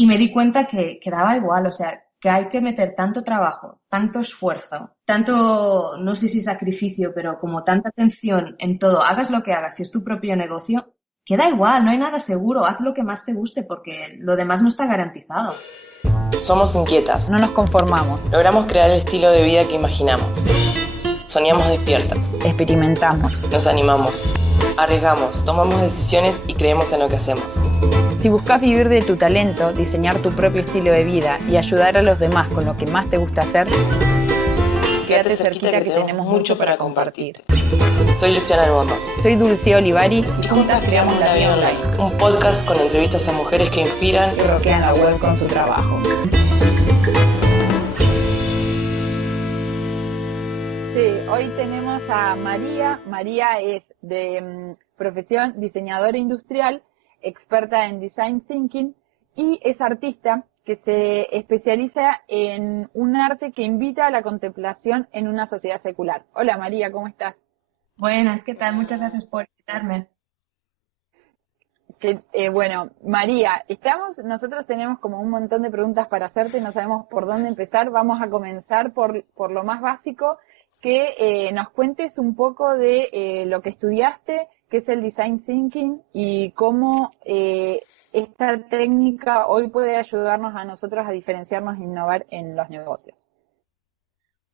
Y me di cuenta que daba igual, o sea, que hay que meter tanto trabajo, tanto esfuerzo, tanto, no sé si sacrificio, pero como tanta atención en todo, hagas lo que hagas, si es tu propio negocio, que da igual, no hay nada seguro, haz lo que más te guste porque lo demás no está garantizado. Somos inquietas. No nos conformamos. Logramos crear el estilo de vida que imaginamos. Soñamos despiertas. Experimentamos. Nos animamos. Arriesgamos, tomamos decisiones y creemos en lo que hacemos. Si buscas vivir de tu talento, diseñar tu propio estilo de vida y ayudar a los demás con lo que más te gusta hacer, quédate cerquita que tenemos mucho para compartir. Soy Luciana Albornoz. Soy Dulce Olivari Y juntas creamos La Vida Online, un podcast con entrevistas a mujeres que inspiran y rockean la web con su trabajo. Sí, hoy tenemos a María. María es de profesión diseñadora industrial, experta en design thinking y es artista que se especializa en un arte que invita a la contemplación en una sociedad secular. Hola María, ¿cómo estás? Buenas, ¿qué tal? Muchas gracias por invitarme. Bueno, María, nosotros tenemos como un montón de preguntas para hacerte, no sabemos por dónde empezar. Vamos a comenzar por lo más básico, que nos cuentes un poco de lo que estudiaste, qué es el design thinking y cómo esta técnica hoy puede ayudarnos a nosotros a diferenciarnos e innovar en los negocios.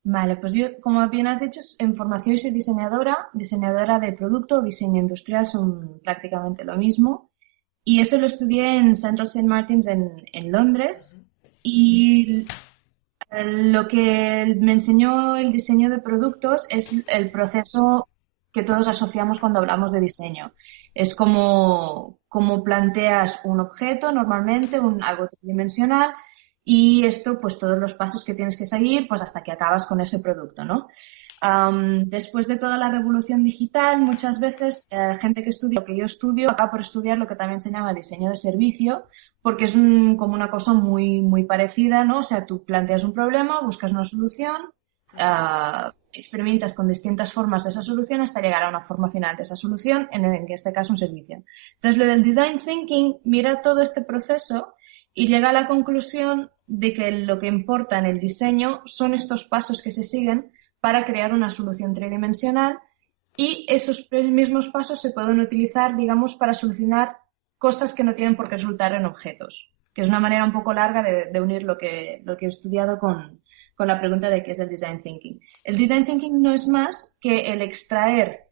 Vale, pues yo, como bien has dicho, en formación soy diseñadora de producto o diseño industrial, son prácticamente lo mismo. Y eso lo estudié en Central Saint Martins en Londres. Y lo que me enseñó el diseño de productos es el proceso que todos asociamos cuando hablamos de diseño. Es como planteas un objeto, normalmente, algo tridimensional, y esto, pues todos los pasos que tienes que seguir, pues hasta que acabas con ese producto, ¿no? Después de toda la revolución digital, muchas veces gente que estudia lo que yo estudio acaba por estudiar lo que también se llama diseño de servicio, porque es como una cosa muy, muy parecida, ¿no? O sea, tú planteas un problema, buscas una solución, experimentas con distintas formas de esa solución hasta llegar a una forma final de esa solución, en este caso un servicio. Entonces, lo del design thinking mira todo este proceso y llega a la conclusión de que lo que importa en el diseño son estos pasos que se siguen para crear una solución tridimensional, y esos mismos pasos se pueden utilizar, digamos, para solucionar cosas que no tienen por qué resultar en objetos, que es una manera un poco larga de unir lo que he estudiado con la pregunta de qué es el design thinking. El design thinking no es más que el extraer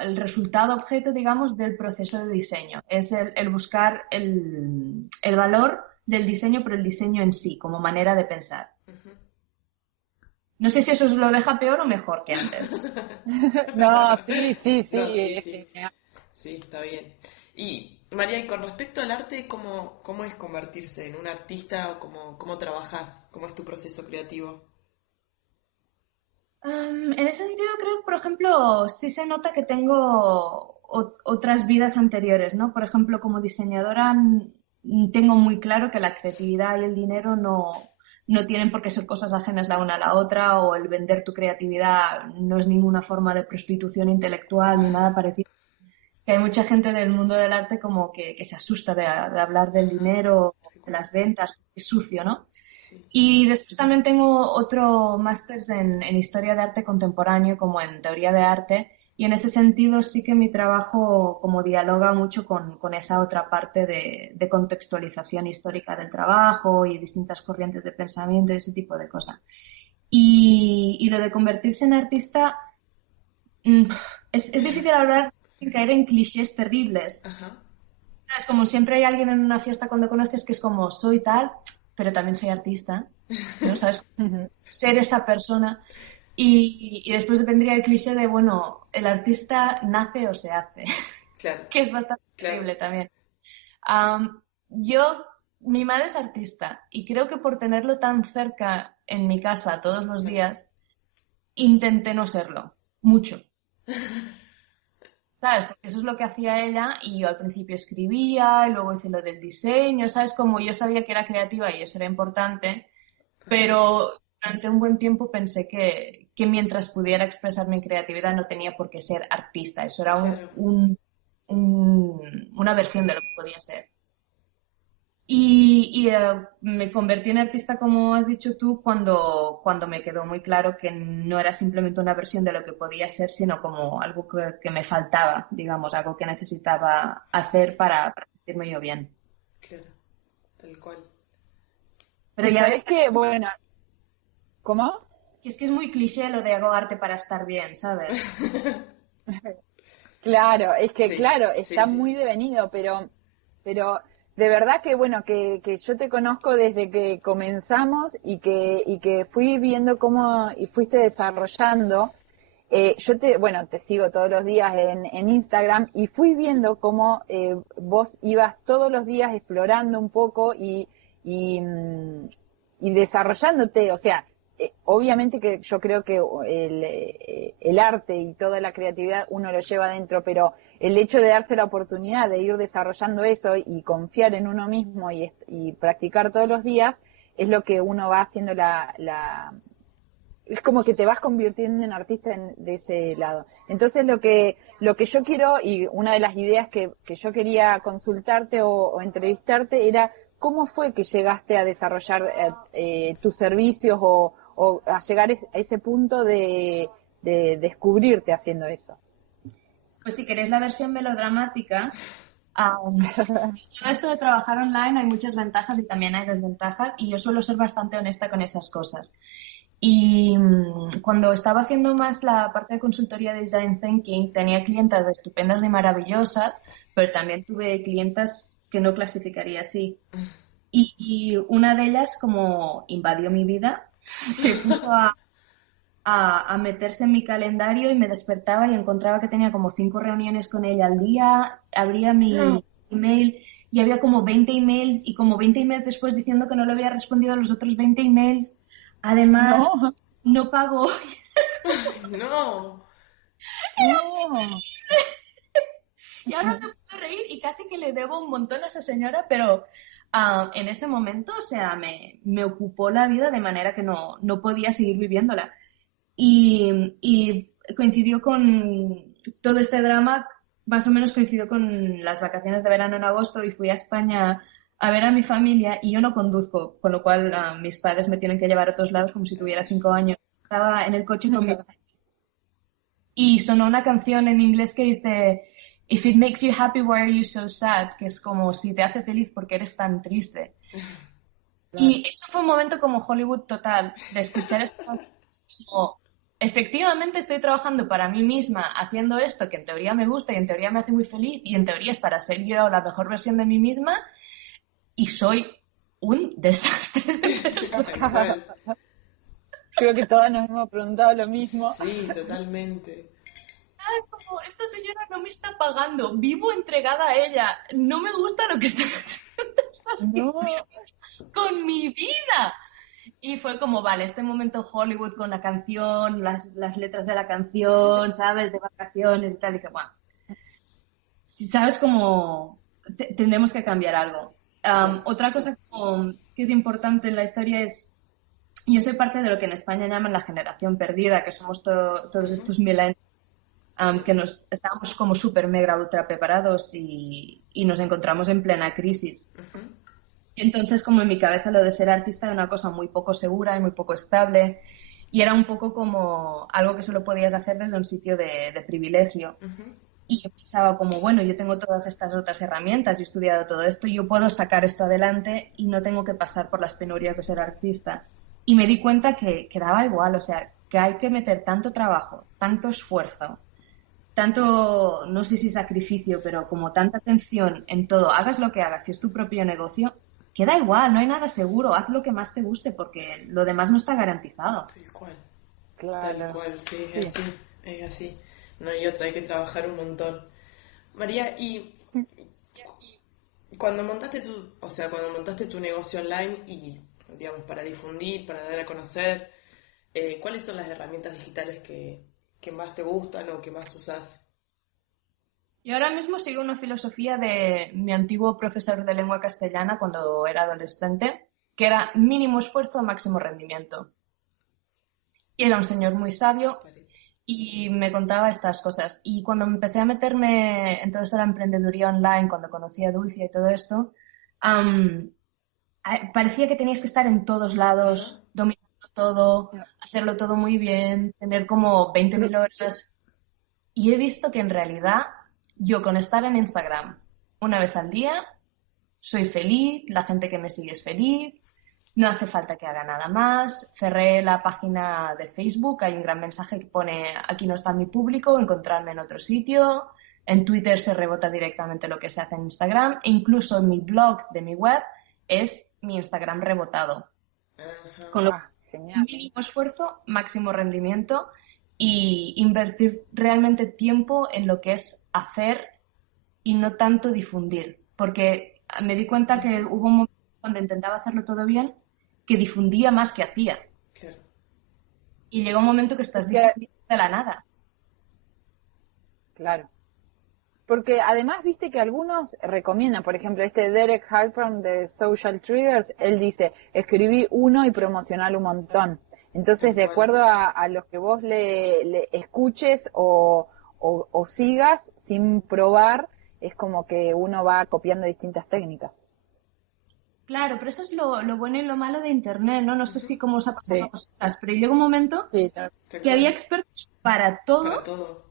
el resultado objeto, digamos, del proceso de diseño. Es el buscar el valor del diseño, pero el diseño en sí, como manera de pensar. No sé si eso lo deja peor o mejor que antes. No, sí. No, sí. Sí, está bien. Y María, y con respecto al arte, ¿cómo es convertirse en un artista o cómo trabajás? ¿Cómo es tu proceso creativo? En ese sentido creo que, por ejemplo, sí se nota que tengo otras vidas anteriores, ¿no? Por ejemplo, como diseñadora tengo muy claro que la creatividad y el dinero no tienen por qué ser cosas ajenas la una a la otra, o el vender tu creatividad no es ninguna forma de prostitución intelectual ni nada parecido. Que hay mucha gente del mundo del arte como que se asusta de hablar del dinero, de las ventas, es sucio, ¿no? Sí. Y después también tengo otro máster en Historia de Arte Contemporáneo, como en Teoría de Arte, y en ese sentido sí que mi trabajo como dialoga mucho con esa otra parte de contextualización histórica del trabajo y distintas corrientes de pensamiento y ese tipo de cosas. Y lo de convertirse en artista, mm, es difícil hablar sin caer en clichés terribles. Ajá. Es como siempre hay alguien en una fiesta cuando conoces que es como soy tal, pero también soy artista, ¿no? ¿Sabes? Ser esa persona. Y después vendría el cliché de, bueno, el artista nace o se hace, Claro, que es bastante claro. terrible también. Am, yo, mi madre es artista y creo que por tenerlo tan cerca en mi casa todos los días, intenté no serlo, mucho. ¿Sabes? Porque eso es lo que hacía ella y yo al principio escribía y luego hice lo del diseño, ¿sabes? Como yo sabía que era creativa y eso era importante, pero durante un buen tiempo pensé que mientras pudiera expresar mi creatividad no tenía por qué ser artista, eso era Claro. una versión de lo que podía ser. me convertí en artista, como has dicho tú, cuando me quedó muy claro que no era simplemente una versión de lo que podía ser, sino como algo que me faltaba, digamos, algo que necesitaba hacer para sentirme yo bien. Claro, tal cual. Pero Y ya ves sabes que, bueno, ¿cómo? que es muy cliché lo de hago arte para estar bien, ¿sabes? Claro, es que Sí, claro, sí, está sí. muy devenido, pero de verdad que bueno, que yo te conozco desde que comenzamos y que fui viendo cómo y fuiste desarrollando. Bueno, te sigo todos los días en Instagram y fui viendo cómo vos ibas todos los días explorando un poco y, mm, y desarrollándote, o sea, obviamente que yo creo que el arte y toda la creatividad uno lo lleva adentro, pero el hecho de darse la oportunidad de ir desarrollando eso y confiar en uno mismo y practicar todos los días es lo que uno va haciendo es como que te vas convirtiendo en artista de ese lado. Entonces lo que yo quiero, y una de las ideas que yo quería consultarte o entrevistarte era cómo fue que llegaste a desarrollar tus servicios o a llegar a ese punto de descubrirte haciendo eso. Pues si queréis la versión melodramática, todo esto de trabajar online hay muchas ventajas y también hay desventajas y yo suelo ser bastante honesta con esas cosas. Y cuando estaba haciendo más la parte de consultoría de Design Thinking, tenía clientas estupendas y maravillosas, pero también tuve clientas que no clasificaría así. Y una de ellas, como invadió mi vida, se puso a meterse en mi calendario y me despertaba y encontraba que tenía como 5 reuniones con ella al día, abría mi email y había como 20 emails y como 20 emails después diciendo que no le había respondido a los otros 20 emails. Además, No, no pagó. No, no. Y ahora me puedo reír y casi que le debo un montón a esa señora, pero en ese momento, o sea, me ocupó la vida de manera que no podía seguir viviéndola. Y coincidió con todo este drama, más o menos coincidió con las vacaciones de verano en agosto y fui a España a ver a mi familia y yo no conduzco, con lo cual mis padres me tienen que llevar a todos lados como si tuviera 5 años. Estaba en el coche con mi y sonó una canción en inglés que dice If it makes you happy, why are you so sad? Que es como si te hace feliz porque eres tan triste. Claro. Y eso fue un momento como Hollywood total, de escuchar esta canción como, efectivamente estoy trabajando para mí misma haciendo esto que en teoría me gusta y en teoría me hace muy feliz y en teoría es para ser yo la mejor versión de mí misma y soy un desastre de persona. tal cual. Creo que todos nos hemos preguntado lo mismo. Sí, totalmente. Como, esta señora no me está pagando, vivo entregada a ella, no me gusta lo que está haciendo No, con mi vida. Y fue como, vale, este momento Hollywood con la canción, las letras de la canción, ¿sabes? De vacaciones y tal. Y dije, bueno, si sabes cómo tendremos que cambiar algo. Claro. Otra cosa que es importante en la historia es, yo soy parte de lo que en España llaman la generación perdida, que somos todos Ujú. estos millennials que Yes. nos estábamos como súper mega ultra preparados y nos encontramos en plena crisis. Ujú. Entonces, como en mi cabeza lo de ser artista era una cosa muy poco segura y muy poco estable, y era un poco como algo que solo podías hacer desde un sitio de privilegio. Ujú. Y yo pensaba como, bueno, yo tengo todas estas otras herramientas, yo he estudiado todo esto, yo puedo sacar esto adelante y no tengo que pasar por las penurias de ser artista. Y me di cuenta que daba igual, o sea, que hay que meter tanto trabajo, tanto esfuerzo, tanto, no sé si sacrificio, pero como tanta atención en todo, hagas lo que hagas, si es tu propio negocio, que da igual, no hay nada seguro, haz lo que más te guste porque lo demás no está garantizado. Tal cual. Tal claro. cual, sí, Sí. es así. No hay otra, hay que trabajar un montón. María, y cuando montaste cuando montaste tu negocio online y, digamos, para difundir, para dar a conocer, ¿cuáles son las herramientas digitales que más te gustan o que más usas? Y ahora mismo sigo una filosofía de mi antiguo profesor de lengua castellana cuando era adolescente, que era mínimo esfuerzo, máximo rendimiento. Y era un señor muy sabio y me contaba estas cosas. Y cuando me empecé a meterme en todo esto de la emprendeduría online, cuando conocí a Dulce y todo esto, parecía que tenías que estar en todos Ajá. lados, dominando todo, hacerlo todo muy bien, tener como 20.000 horas. Y he visto que en realidad yo con estar en Instagram una vez al día soy feliz, la gente que me sigue es feliz, no hace falta que haga nada más. Cerré la página de Facebook, hay un gran mensaje que pone aquí no está mi público, encontrarme en otro sitio. En Twitter se rebota directamente lo que se hace en Instagram e incluso en mi blog de mi web es mi Instagram rebotado. Ajá. Con lo Genial. mínimo esfuerzo, máximo rendimiento y invertir realmente tiempo en lo que es hacer y no tanto difundir. Porque me di cuenta que hubo un momento cuando intentaba hacerlo todo bien que difundía más que hacía. Claro. Y llega un momento que estás Es que, difundiendo de la nada. claro. Porque además viste que algunos recomiendan, por ejemplo, este Derek Halpern de Social Triggers, él dice, escribí uno y promocionalo un montón. Entonces, Tal de cual. acuerdo a los que vos le escuches o sigas sin probar, es como que uno va copiando distintas técnicas. Claro, pero eso es lo bueno y lo malo de Internet, ¿no? No sé si cómo os ha pasado a Sí, vosotras, pero llegó un momento sí, Tal que había cual. expertos para Para todo, todo.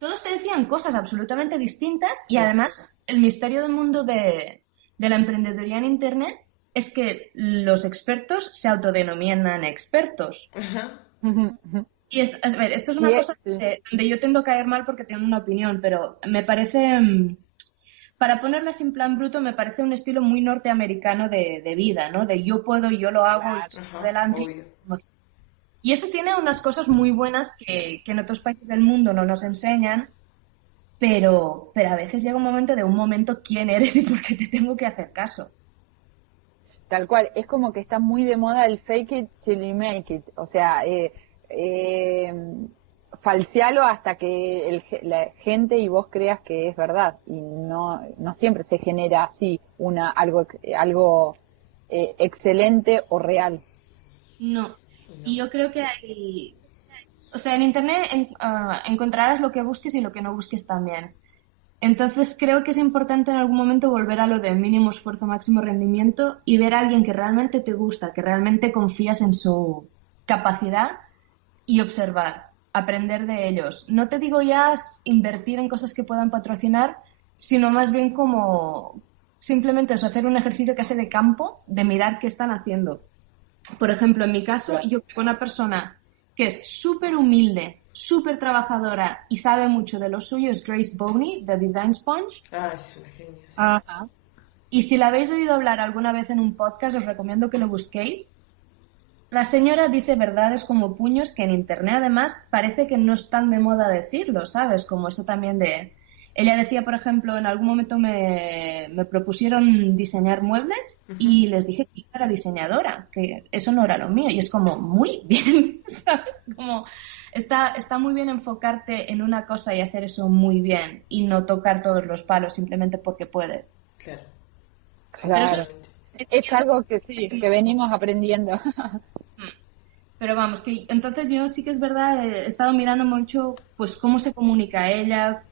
todos te decían cosas absolutamente distintas y sí. además el misterio del mundo de la emprendeduría en Internet es que los expertos se autodenominan expertos. Ajá. Ujú, ujú. Y a ver, esto es Y una cosa sí, donde yo tendo a caer mal porque tengo una opinión, pero me parece, para ponerla sin plan bruto, me parece un estilo muy norteamericano de vida, ¿no? De yo puedo, yo lo hago, yo claro. sigo Ajá. adelante. Obvio. Y eso tiene unas cosas muy buenas que en otros países del mundo no nos enseñan, pero a veces llega un momento de un momento quién eres y por qué te tengo que hacer caso. Tal cual, es como que está muy de moda el fake it till you make it, o sea, eh, falsealo hasta que la gente y vos creas que es verdad, y no siempre se genera así algo excelente o real. No. No. Y yo creo que hay, o sea, en Internet encontrarás lo que busques y lo que no busques también. Entonces creo que es importante en algún momento volver a lo de mínimo esfuerzo, máximo rendimiento y ver a alguien que realmente te gusta, que realmente confías en su capacidad y observar, aprender de ellos. No te digo ya invertir en cosas que puedan patrocinar, sino más bien como simplemente eso, hacer un ejercicio casi de campo, de mirar qué están haciendo. Por ejemplo, en mi caso, Claro. yo creo que una persona que es súper humilde, súper trabajadora y sabe mucho de lo suyo es Grace Boney, de Design Sponge. Ah, es una genia, sí. Ajá. Y si la habéis oído hablar alguna vez en un podcast, os recomiendo que lo busquéis. La señora dice verdades como puños que en Internet además parece que no están de moda decirlo, ¿sabes? Como eso también de... Ella decía, por ejemplo, en algún momento me propusieron diseñar muebles Ujú. y les dije que yo era diseñadora, que eso no era lo mío. Y es como, muy bien, ¿sabes? Como está muy bien enfocarte en una cosa y hacer eso muy bien y no tocar todos los palos simplemente porque puedes. Claro. Sí, Pero eso Claro. totalmente. Es entiendo algo que sí, que venimos aprendiendo. pero vamos, que entonces yo sí que es verdad, he estado mirando mucho pues cómo se comunica ella,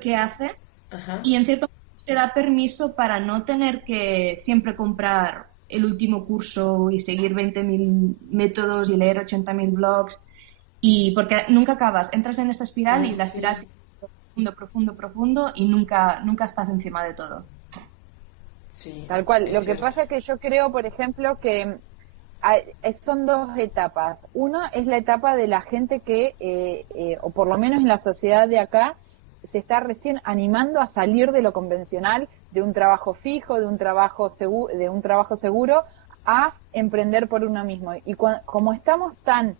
qué hace, Ajá. y en cierto modo te da permiso para no tener que siempre comprar el último curso y seguir 20.000 métodos y leer 80.000 blogs, y porque nunca acabas, entras en esa espiral Ay, y la espiral sí. sigue profundo, profundo, profundo y nunca estás encima de todo. Sí, Tal cual. es Lo que cierto. pasa es que yo creo, por ejemplo, que son dos etapas. Una es la etapa de la gente que, o por lo menos en la sociedad de acá, se está recién animando a salir de lo convencional, de un trabajo fijo, de un trabajo seguro, a emprender por uno mismo. Y como estamos tan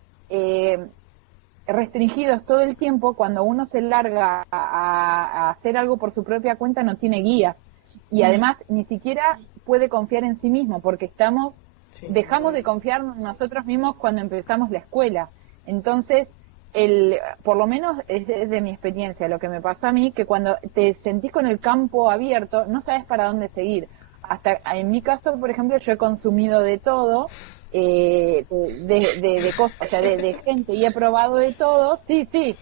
restringidos todo el tiempo, cuando uno se larga a hacer algo por su propia cuenta, no tiene guías. Y Mm. además ni siquiera puede confiar en sí mismo, porque Sí, es dejamos verdad. de confiar en nosotros mismos cuando empezamos la escuela. Entonces, por lo menos es de mi experiencia, lo que me pasó a mí, que cuando te sentís con el campo abierto, no sabes para dónde seguir. Hasta en mi caso, por ejemplo, yo he consumido de todo, de cosas, o sea, de gente, y he probado de todo, sí, sí,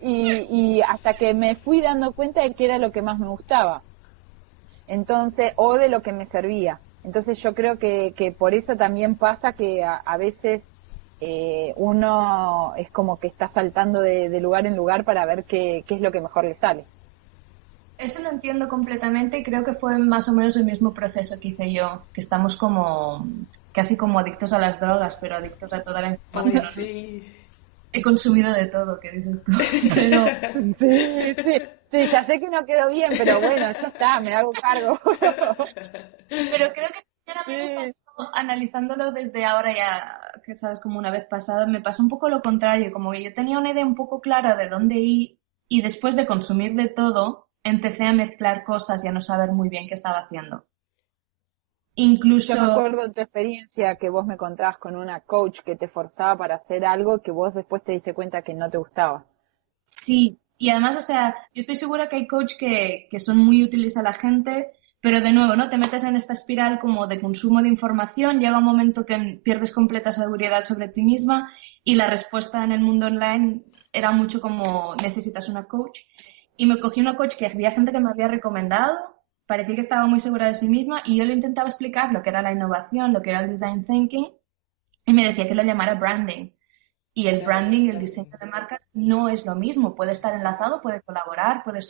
y hasta que me fui dando cuenta de que era lo que más me gustaba. Entonces, o de lo que me servía. Entonces yo creo que por eso también pasa que a veces uno es como que está saltando de lugar en lugar para ver qué es lo que mejor le sale. Eso lo entiendo completamente y creo que fue más o menos el mismo proceso que hice yo, que estamos como casi como adictos a las drogas, pero adictos a toda la Ay, información. sí. He consumido de todo, que dices tú, pero, Sí, sí, sí, ya sé que no quedó bien, pero bueno, ya está, me hago cargo. pero creo que también a mí me Sí. pasó, analizándolo desde ahora ya, que sabes, como una vez pasada, me pasó un poco lo contrario, como que yo tenía una idea un poco clara de dónde ir y después de consumir de todo, empecé a mezclar cosas y a no saber muy bien qué estaba haciendo. Yo me Incluso, acuerdo de tu experiencia que vos me contabas con una coach que te forzaba para hacer algo que vos después te diste cuenta que no te gustaba. sí, y además, o sea, yo estoy segura que hay coach que son muy útiles a la gente, pero de nuevo, ¿no? Te metes en esta espiral como de consumo de información, llega un momento que pierdes completa seguridad sobre ti misma y la respuesta en el mundo online era mucho como necesitas una coach. Y me cogí una coach que había gente que me había recomendado, parecía que estaba muy segura de sí misma y yo le intentaba explicar lo que era la innovación, lo que era el design thinking y me decía que lo llamara branding. Y el Claro, el branding, el diseño branding. de marcas no es lo mismo. Puede estar enlazado, puede colaborar, puede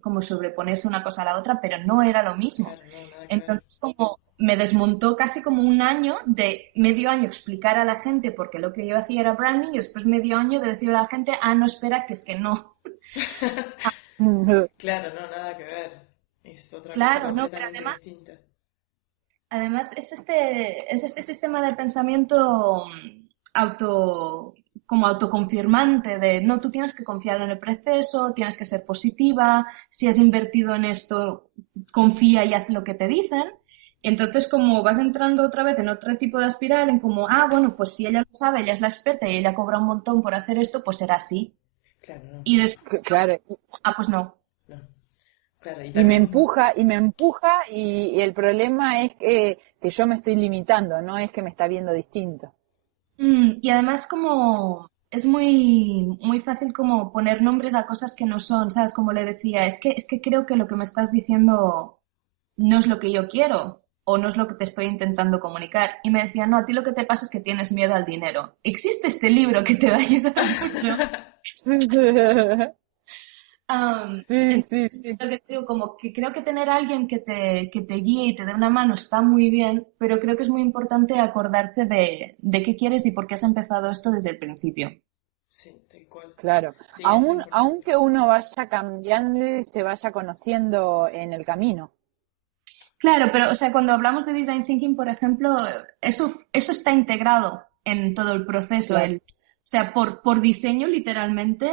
como sobreponerse una cosa a la otra, pero no era lo mismo. Claro, no, nada que ver. Entonces, como me desmontó casi como un año, de medio año explicar a la gente por qué lo que yo hacía era branding y después medio año de decirle a la gente, ah, no, espera, que es que no. Claro, no, nada que ver. Es otra cosa Claro, no, pero completamente distinta. además es este sistema de pensamiento auto, como autoconfirmante de no, tú tienes que confiar en el proceso, tienes que ser positiva, si has invertido en esto, confía y haz lo que te dicen. Entonces, como vas entrando otra vez en otro tipo de espiral, en como, ah, bueno, pues si ella lo sabe, ella es la experta y ella cobra un montón por hacer esto, pues será así. Claro, no, Y después, Claro, ah, pues no. no. Claro, y y también, me empuja y el problema es que yo me estoy limitando, no es que me está viendo distinto. Y además como es muy, muy fácil como poner nombres a cosas que no son, ¿sabes? Como le decía, es que creo que lo que me estás diciendo no es lo que yo quiero o no es lo que te estoy intentando comunicar. Y me decía, no, a ti lo que te pasa es que tienes miedo al dinero. Existe este libro que te va a ayudar mucho. Sí, sí, Entonces, sí. lo que te digo, como que creo que tener a alguien que te guíe y te dé una mano está muy bien, pero creo que es muy importante acordarte de qué quieres y por qué has empezado esto desde el principio. sí, tal cual. Claro, Sí, es re importante. aunque uno vaya cambiando y se vaya conociendo en el camino. Claro, pero o sea, cuando hablamos de design thinking, por ejemplo, eso está integrado en todo el proceso. Claro, O sea, por diseño, literalmente,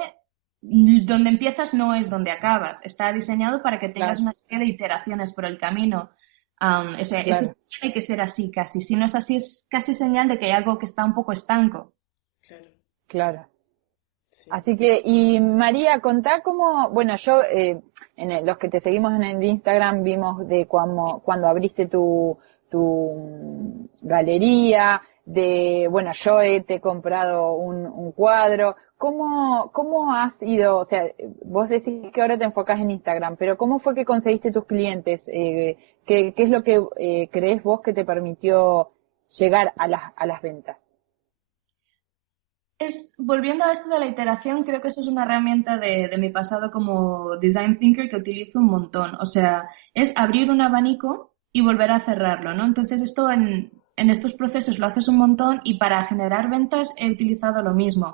donde empiezas no es donde acabas. Está diseñado para que tengas claro, una serie de iteraciones por el camino. O sea, eso claro, tiene que ser así casi. Si no es así, es casi señal de que hay algo que está un poco estanco. Claro, claro. sí. Así que, y María, contá cómo, bueno, yo, los que te seguimos en el Instagram vimos de cuando abriste tu galería, bueno, yo te he comprado un cuadro. ¿Cómo has ido? O sea, vos decís que ahora te enfocás en Instagram, pero ¿cómo fue que conseguiste tus clientes? ¿Qué es lo que crees vos que te permitió llegar a las ventas? Volviendo a esto de la iteración, creo que eso es una herramienta de mi pasado como design thinker que utilizo un montón. O sea, es abrir un abanico y volver a cerrarlo, ¿no? Entonces, esto en estos procesos lo haces un montón y para generar ventas he utilizado lo mismo.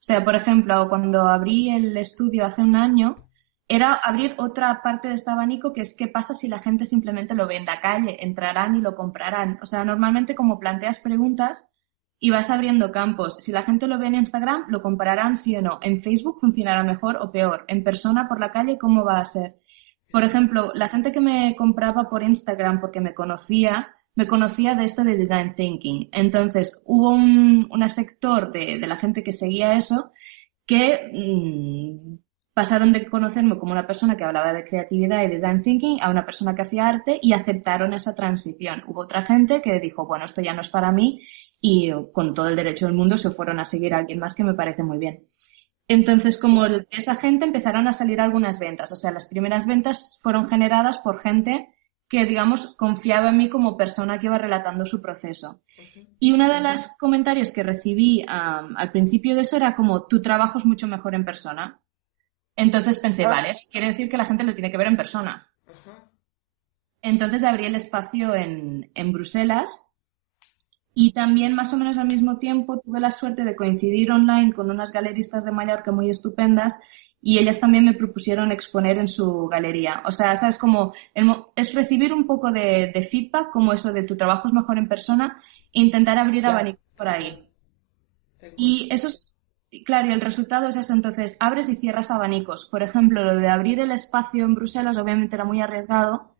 O sea, por ejemplo, cuando abrí el estudio hace un año, era abrir otra parte de este abanico que es qué pasa si la gente simplemente lo ve en la calle, entrarán y lo comprarán. O sea, normalmente como planteas preguntas y vas abriendo campos. Si la gente lo ve en Instagram, lo compararán sí o no. En Facebook funcionará mejor o peor. En persona, por la calle, ¿cómo va a ser? Por ejemplo, la gente que me compraba por Instagram porque me conocía de esto de design thinking. Entonces, hubo un sector de la gente que seguía eso que pasaron de conocerme como una persona que hablaba de creatividad y design thinking a una persona que hacía arte y aceptaron esa transición. Hubo otra gente que dijo, bueno, esto ya no es para mí y con todo el derecho del mundo se fueron a seguir a alguien más que me parece muy bien. Entonces, como de esa gente empezaron a salir algunas ventas. O sea, las primeras ventas fueron generadas por gente que, digamos, confiaba en mí como persona que iba relatando su proceso. Y uno de los comentarios que recibí al principio de eso era como, tu trabajo es mucho mejor en persona. Entonces pensé, vale, eso quiere decir que la gente lo tiene que ver en persona. Entonces abrí el espacio en Bruselas y también más o menos al mismo tiempo tuve la suerte de coincidir online con unas galeristas de Mallorca muy estupendas y ellas también me propusieron exponer en su galería. O sea, sabes como es recibir un poco de feedback, como eso de tu trabajo es mejor en persona, e intentar abrir abanicos por ahí. Y eso es, claro, y el resultado es eso. Entonces, abres y cierras abanicos. Por ejemplo, lo de abrir el espacio en Bruselas obviamente era muy arriesgado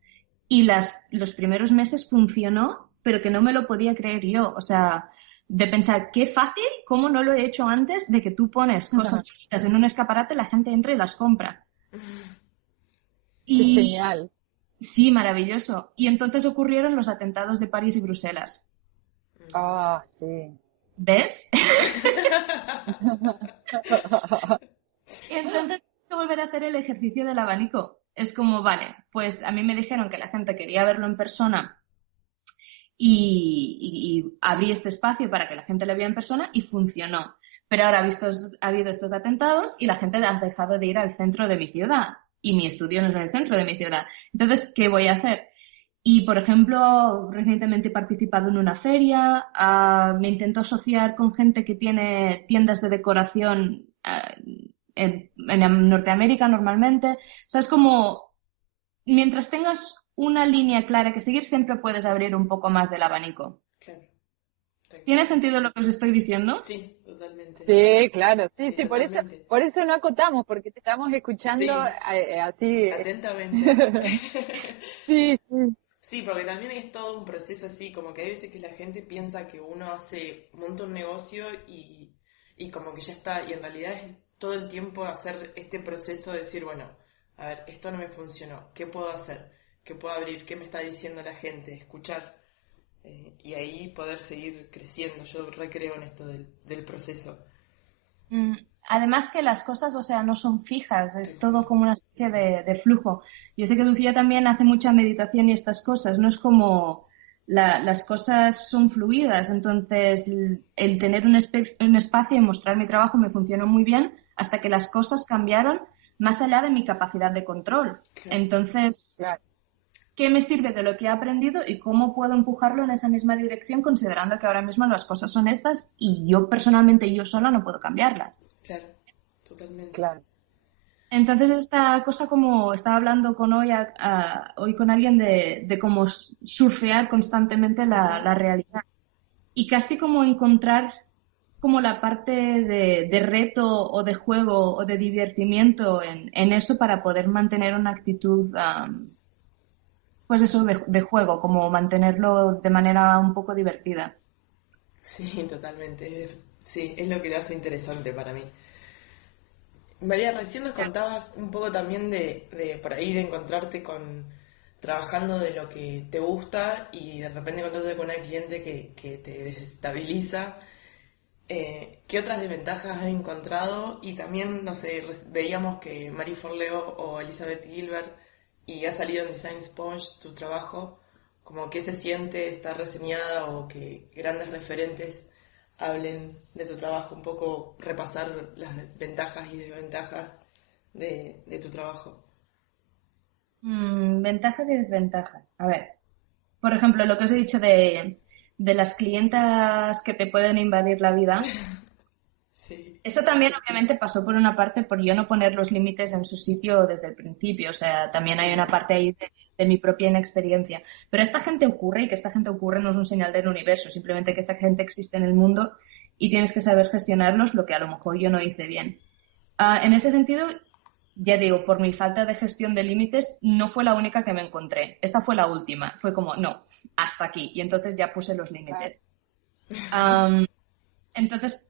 y los primeros meses funcionó, pero que no me lo podía creer yo. O sea, de pensar, qué fácil, cómo no lo he hecho antes, de que tú pones cosas chiquitas en un escaparate, la gente entra y las compra. Qué genial. Sí, maravilloso. Y entonces ocurrieron los atentados de París y Bruselas. Ah, sí. ¿Ves? Y entonces tengo que volver a hacer el ejercicio del abanico. Es como, vale, pues a mí me dijeron que la gente quería verlo en persona y abrí este espacio para que la gente lo viera en persona y funcionó. Pero ahora ha habido estos atentados y la gente ha dejado de ir al centro de mi ciudad y mi estudio no es en el centro de mi ciudad. Entonces, ¿qué voy a hacer? Y, por ejemplo, recientemente he participado en una feria, me intento asociar con gente que tiene tiendas de decoración en Norteamérica normalmente. O sea, es como, mientras tengas una línea clara que seguir, siempre puedes abrir un poco más del abanico. Claro. ¿Tiene sentido lo que os estoy diciendo? Sí, totalmente. Sí, claro, sí, Sí, totalmente. por eso no acotamos, porque te estamos escuchando Sí, así. atentamente. Sí, sí. Sí, porque también es todo un proceso así, como que hay veces que la gente piensa que uno monta un negocio y como que ya está, y en realidad es todo el tiempo hacer este proceso de decir, bueno, a ver, esto no me funcionó, ¿qué puedo hacer? ¿Qué puedo abrir? ¿Qué me está diciendo la gente? Escuchar y ahí poder seguir creciendo. Yo recreo en esto del proceso. Además que las cosas, o sea, no son fijas, es Tal todo cual. como una especie de flujo. Yo sé que Lucía también hace mucha meditación y estas cosas, no es como las cosas son fluidas, entonces el tener un espacio y mostrar mi trabajo me funcionó muy bien hasta que las cosas cambiaron más allá de mi capacidad de control. Claro. Entonces, Claro. ¿qué me sirve de lo que he aprendido y cómo puedo empujarlo en esa misma dirección considerando que ahora mismo las cosas son estas y yo personalmente, yo sola no puedo cambiarlas? Claro, totalmente. Claro. Entonces esta cosa como estaba hablando con hoy con alguien de cómo surfear constantemente la realidad y casi como encontrar como la parte de reto o de juego o de divertimiento en eso para poder mantener una actitud pues eso de juego, como mantenerlo de manera un poco divertida. Sí, totalmente. Sí, es lo que lo hace interesante para mí. María, recién nos contabas un poco también de por ahí de encontrarte trabajando de lo que te gusta y de repente encontrarte con una cliente que te desestabiliza. ¿Qué otras desventajas has encontrado? Y también, no sé, veíamos que Marie Forleo o Elizabeth Gilbert y ha salido en Design Sponge tu trabajo, como que se siente estar reseñada o que grandes referentes hablen de tu trabajo, un poco repasar las ventajas y desventajas de tu trabajo. Ventajas y desventajas. A ver, por ejemplo, lo que os he dicho de las clientas que te pueden invadir la vida. Sí, Eso también obviamente pasó por una parte por yo no poner los límites en su sitio desde el principio. O sea, también hay sí, una parte ahí de mi propia inexperiencia. Pero esta gente ocurre y que esta gente ocurre no es un señal del universo, simplemente que esta gente existe en el mundo y tienes que saber gestionarlos, lo que a lo mejor yo no hice bien. En ese sentido, ya digo, por mi falta de gestión de límites, no fue la única que me encontré. Esta fue la última. Fue como, no, hasta aquí. Y entonces ya puse los límites. Am, entonces,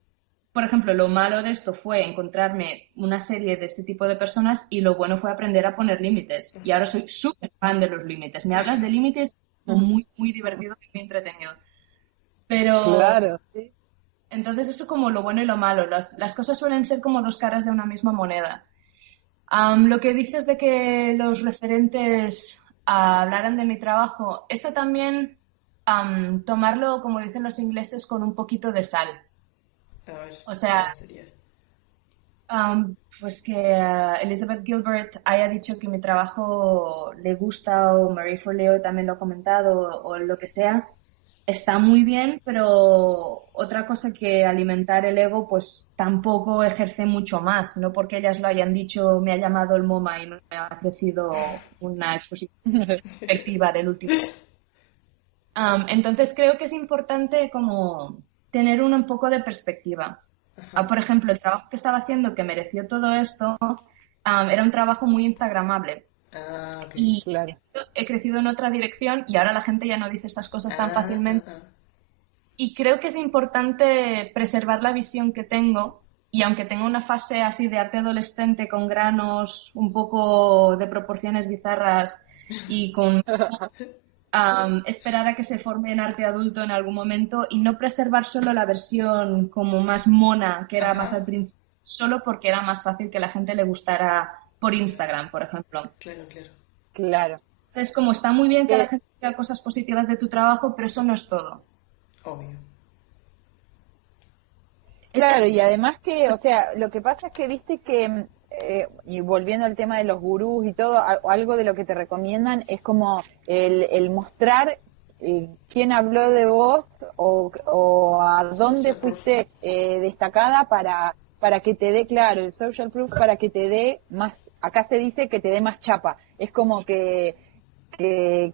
por ejemplo, lo malo de esto fue encontrarme una serie de este tipo de personas y lo bueno fue aprender a poner límites. Y ahora soy súper fan de los límites. Me hablas de límites como muy, muy divertido y muy entretenido. Pero Claro, sí. entonces eso como lo bueno y lo malo. Las cosas suelen ser como dos caras de una misma moneda. Lo que dices de que los referentes hablaran de mi trabajo. Esto también, tomarlo, como dicen los ingleses, con un poquito de sal. A ver, O sea, ¿cuál sería? pues que Elizabeth Gilbert haya dicho que mi trabajo le gusta, o Marie Forleo también lo ha comentado, o lo que sea, está muy bien, pero otra cosa que alimentar el ego, pues tampoco ejerce mucho más. No porque ellas lo hayan dicho, me ha llamado el MoMA y me ha ofrecido una exposición perspectiva del último. Entonces creo que es importante como tener un poco de perspectiva. Por ejemplo, el trabajo que estaba haciendo que mereció todo esto, era un trabajo muy instagramable. Ah, ok. Y Claro. he crecido en otra dirección y ahora la gente ya no dice estas cosas tan Ah, ah, fácilmente. ah. Y creo que es importante preservar la visión que tengo. Y aunque tengo una fase así de arte adolescente con granos un poco de proporciones bizarras y con esperar a que se forme en arte adulto en algún momento y no preservar solo la versión como más mona que era más Ajá, al principio, solo porque era más fácil que a la gente le gustara por Instagram, por ejemplo. claro, claro. Claro. Entonces, como está muy bien que la Eh, gente diga cosas positivas de tu trabajo, pero eso no es todo. Obvio. Claro, Es- y además que, o sea, lo que pasa es que viste que, y volviendo al tema de los gurús y todo, algo de lo que te recomiendan es como el mostrar quién habló de vos o a dónde Social proof. fuiste destacada para que te dé, claro, el social proof para que te dé más, acá se dice que te dé más chapa, es como que te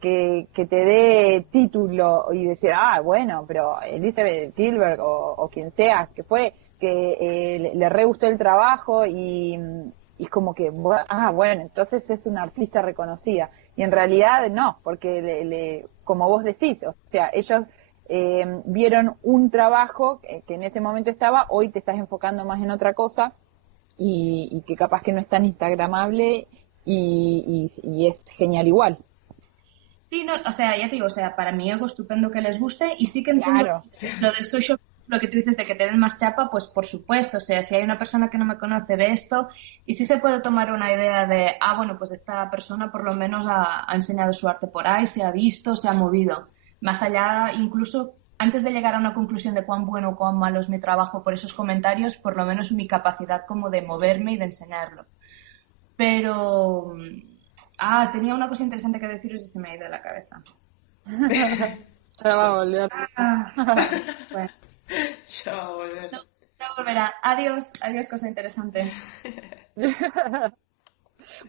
dé título y decir, ah, bueno, pero Elizabeth Gilbert o quien sea que fue, que le re gustó el trabajo y es como que, ah, bueno, entonces es una artista reconocida. Y en realidad no, porque como vos decís, o sea, ellos vieron un trabajo que en ese momento estaba, hoy te estás enfocando más en otra cosa y que capaz que no es tan instagramable y es genial igual. Sí, no, o sea, ya te digo, o sea, para mí algo estupendo que les guste y sí que entiendo Claro, lo del social, lo que tú dices de que te den más chapa, pues por supuesto, o sea, si hay una persona que no me conoce, ve esto y sí se puede tomar una idea de, bueno, pues esta persona por lo menos ha enseñado su arte por ahí, se ha visto, se ha movido. Más allá, incluso antes de llegar a una conclusión de cuán bueno o cuán malo es mi trabajo por esos comentarios, por lo menos mi capacidad como de moverme y de enseñarlo. Pero, tenía una cosa interesante que deciros y se me ha ido de la cabeza. ya va a volver. Ah, bueno, Ya va a volver. no, ya volverá. Adiós, adiós, cosa interesante.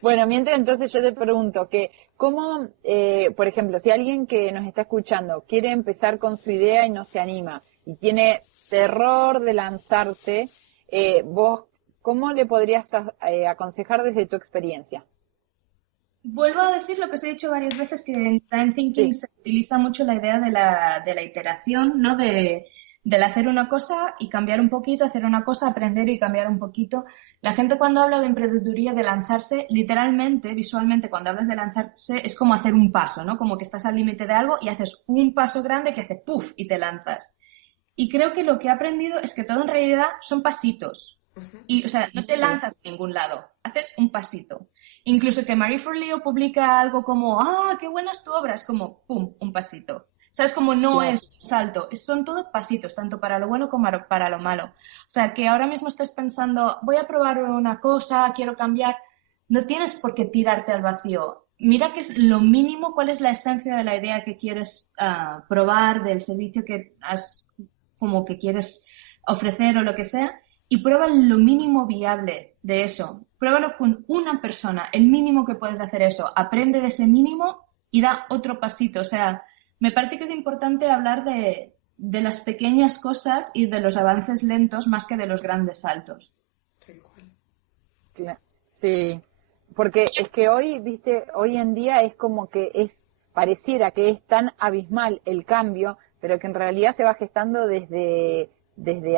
Bueno, mientras entonces yo te pregunto que, ¿cómo, por ejemplo, si alguien que nos está escuchando quiere empezar con su idea y no se anima y tiene terror de lanzarse, vos, ¿cómo le podrías aconsejar desde tu experiencia? Vuelvo a decir lo que os he dicho varias veces, que en Design Thinking Sí, se utiliza mucho la idea de la iteración, ¿no? Del hacer una cosa y cambiar un poquito, hacer una cosa, aprender y cambiar un poquito. La gente cuando habla de emprendeduría, de lanzarse, literalmente, visualmente, cuando hablas de lanzarse, es como hacer un paso, ¿no? Como que estás al límite de algo y haces un paso grande que hace puff y te lanzas. Y creo que lo que he aprendido es que todo en realidad son pasitos. Y, o sea, no te sí, lanzas a ningún lado, haces un pasito. Incluso que Marie Forleo publica algo como, qué buena es tu obra, es como, pum, un pasito. ¿Sabes? Como no claro. es salto, son todos pasitos, tanto para lo bueno como para lo malo. O sea, que ahora mismo estés pensando, voy a probar una cosa, quiero cambiar, no tienes por qué tirarte al vacío. Mira qué es lo mínimo, cuál es la esencia de la idea que quieres probar, del servicio que has, como que quieres ofrecer o lo que sea, y prueba lo mínimo viable de eso. Pruébalo con una persona, el mínimo que puedes hacer eso. Aprende de ese mínimo y da otro pasito. O sea, me parece que es importante hablar de las pequeñas cosas y de los avances lentos más que de los grandes saltos. Tal cual. Sí, porque es que hoy, viste, hoy en día es como que pareciera que es tan abismal el cambio, pero que en realidad se va gestando desde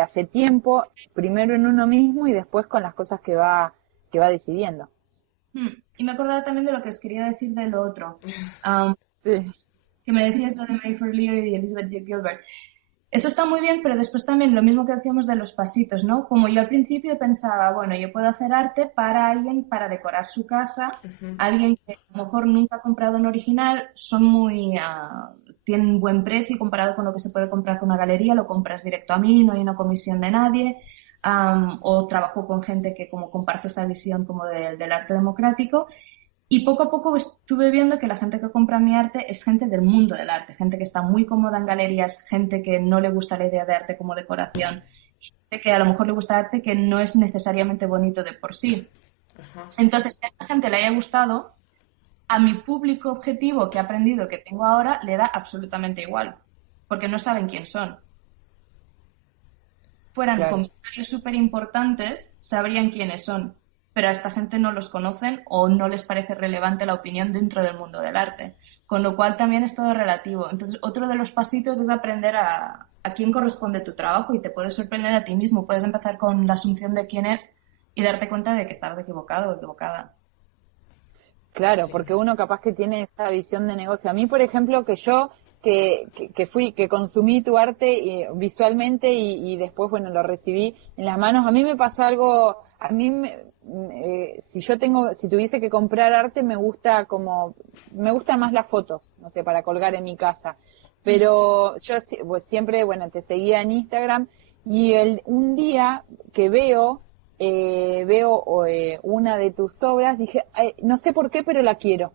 hace tiempo, primero en uno mismo y después con las cosas que va decidiendo. Y me he acordado también de lo que os quería decir de lo otro. Sí, Que me decías lo de Mary Forleo y Elizabeth Gilbert. Eso está muy bien, pero después también lo mismo que decíamos de los pasitos, ¿no? Como yo al principio pensaba, bueno, yo puedo hacer arte para alguien, para decorar su casa, Ujú. alguien que a lo mejor nunca ha comprado un original, son muy, tienen buen precio y comparado con lo que se puede comprar con una galería, lo compras directo a mí, no hay una comisión de nadie, o trabajo con gente que como comparte esta visión como del arte democrático. Y poco a poco estuve viendo que la gente que compra mi arte es gente del mundo del arte, gente que está muy cómoda en galerías, gente que no le gusta la idea de arte como decoración, gente que a lo mejor le gusta arte que no es necesariamente bonito de por sí. Ajá. Entonces, que a esta gente le haya gustado, a mi público objetivo que he aprendido que tengo ahora le da absolutamente igual, porque no saben quién son. Fueran Claro. comisarios súper importantes, sabrían quiénes son, pero a esta gente no los conocen o no les parece relevante la opinión dentro del mundo del arte, con lo cual también es todo relativo. Entonces, otro de los pasitos es aprender a quién corresponde tu trabajo y te puedes sorprender a ti mismo. Puedes empezar con la asunción de quién es y darte cuenta de que estabas equivocado o equivocada. Claro, Sí. porque uno capaz que tiene esa visión de negocio. A mí, por ejemplo, que yo que consumí tu arte visualmente y después, bueno, lo recibí en las manos, a mí me pasó algo, si tuviese que comprar arte, me gustan más las fotos, no sé, para colgar en mi casa. Pero yo pues, siempre, bueno, te seguía en Instagram y un día que veo una de tus obras, dije, "Ay, no sé por qué, pero la quiero.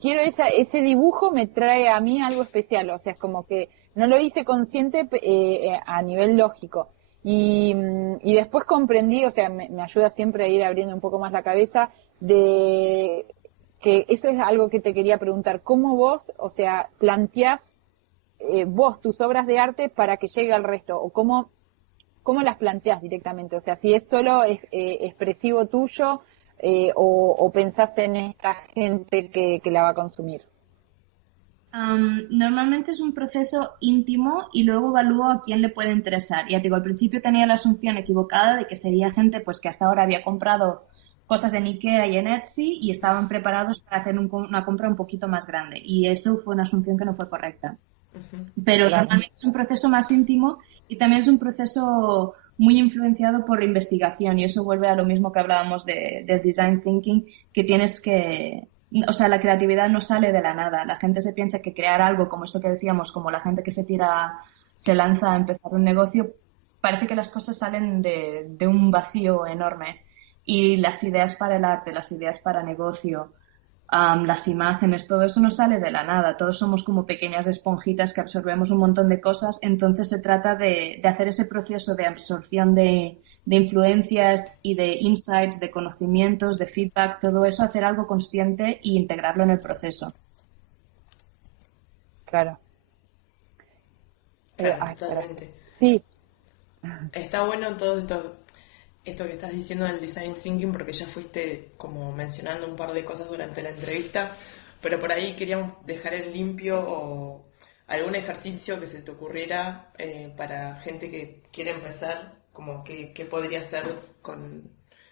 Quiero ese dibujo me trae a mí algo especial, o sea, es como que no lo hice consciente a nivel lógico. Y después comprendí, o sea, me ayuda siempre a ir abriendo un poco más la cabeza de que eso es algo que te quería preguntar, ¿cómo vos, o sea, planteás vos tus obras de arte para que llegue al resto? ¿O cómo las planteas directamente? O sea, si es solo expresivo tuyo o pensás en esta gente que la va a consumir. Normalmente es un proceso íntimo y luego evalúo a quién le puede interesar. Ya te digo, al principio tenía la asunción equivocada de que sería gente pues que hasta ahora había comprado cosas en IKEA y en Etsy y estaban preparados para hacer una compra un poquito más grande. Y eso fue una asunción que no fue correcta. Ujú. Pero Claro, normalmente es un proceso más íntimo y también es un proceso muy influenciado por la investigación y eso vuelve a lo mismo que hablábamos del design thinking, que tienes que, o sea, la creatividad no sale de la nada. La gente se piensa que crear algo como esto que decíamos, como la gente que se lanza a empezar un negocio, parece que las cosas salen de un vacío enorme y las ideas para el arte, las ideas para negocio, las imágenes, todo eso no sale de la nada, todos somos como pequeñas esponjitas que absorbemos un montón de cosas, entonces se trata de hacer ese proceso de absorción de influencias y de insights, de conocimientos, de feedback, todo eso, hacer algo consciente e integrarlo en el proceso. claro. Claro, Espera. totalmente. Sí, Está bueno todo esto que estás diciendo del design thinking porque ya fuiste como mencionando un par de cosas durante la entrevista, pero por ahí queríamos dejar en limpio o algún ejercicio que se te ocurriera para gente que quiere empezar, como que podría hacer con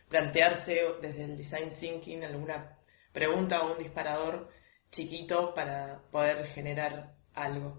plantearse desde el design thinking alguna pregunta o un disparador chiquito para poder generar algo.